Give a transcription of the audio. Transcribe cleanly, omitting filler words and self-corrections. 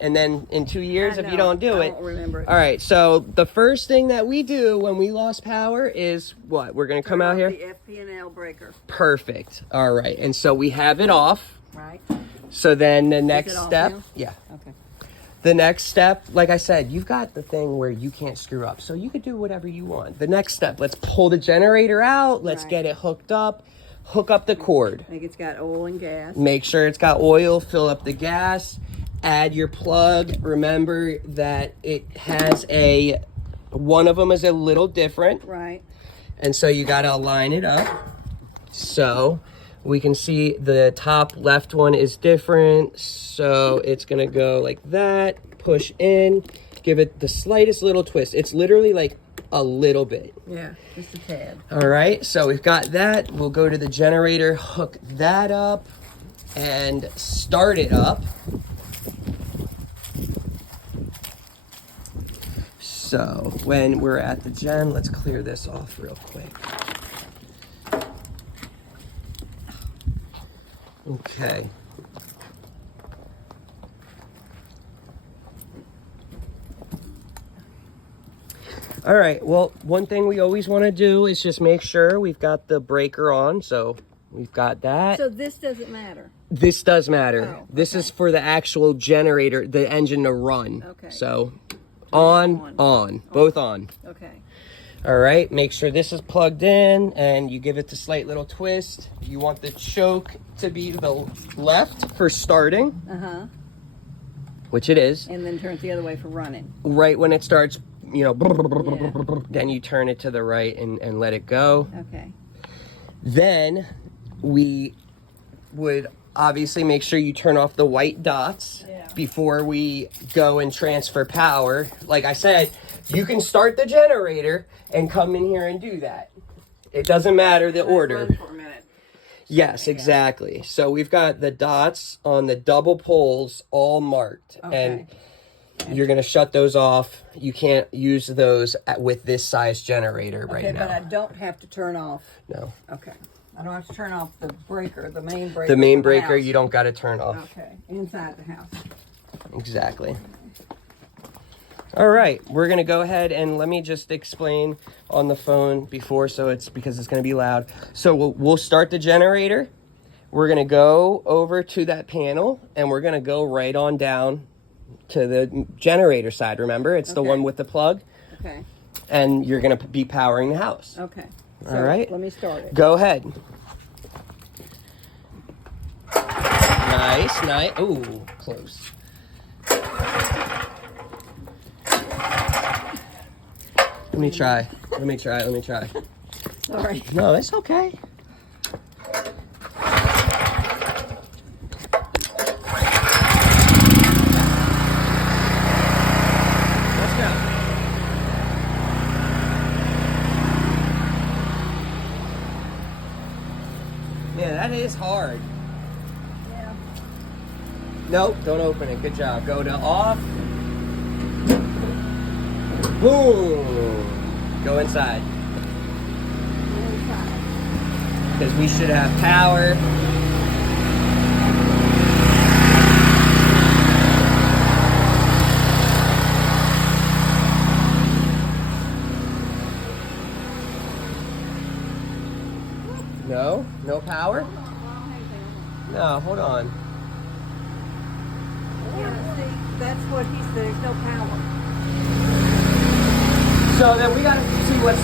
And then in 2 years, if you don't do it. I don't remember it. All right, so the first thing that we do when we lost power is what? We're going to come out here? The FP&L breaker. Perfect. All right, and so we have it off. Right. So then the next off step. now? Yeah. Okay. The next step, like I said, you've got the thing where you can't screw up. So you could do whatever you want. The next step, let's pull the generator out. Let's get it hooked up. Hook up the cord. Make it's got oil and gas. Make sure it's got oil. Fill up the gas. Add your plug. Remember that it has one of them is a little different. Right. And so you got to align it up. So we can see the top left one is different. So it's going to go like that. Push in. Give it the slightest little twist. It's literally like a little bit. Yeah, just a tad. All right. So we've got that. We'll go to the generator, hook that up, and start it up. So when we're at the gen, let's clear this off real quick. Okay. All right, well, one thing we always want to do is just make sure we've got the breaker on. So we've got that. So this doesn't matter? This does matter. Oh, this is for the actual generator, the engine to run. Okay. So on, both on. Okay. All right, make sure this is plugged in and you give it the slight little twist. You want the choke to be to the left for starting. Uh-huh. Which it is. And then turn it the other way for running. Right when it starts, then you turn it to the right and let it go. Okay. Then we would obviously make sure you turn off the white dots before we go and transfer power. Like I said, you can start the generator and come in here and do that. It doesn't matter the order. Run for a minute. Yes, exactly. So we've got the dots on the double poles all marked. Okay. And you're going to shut those off. You can't use those with this size generator right now. Okay, but I don't have to turn off. No. Okay. I don't have to turn off the breaker, the main breaker. The main breaker, house. you don't got to turn off. Okay, inside the house. Exactly. All right, we're going to go ahead and let me just explain on the phone before, so it's because it's going to be loud. So we'll start the generator. We're going to go over to that panel, and we're going to go right on down to the generator side. Remember, it's the one with the plug. Okay. And you're going to be powering the house. Okay. So all right. Let me start it. Go ahead. Nice, nice. Ooh, close. Let me try. Sorry. No, it's okay. Let's go. Man, that is hard. Yeah. Nope, don't open it. Good job. Go to off. Boom. Go inside. Because we should have power. No? No power? No, hold on. Yeah, see, that's what he said. There's no power. So then we gotta see what's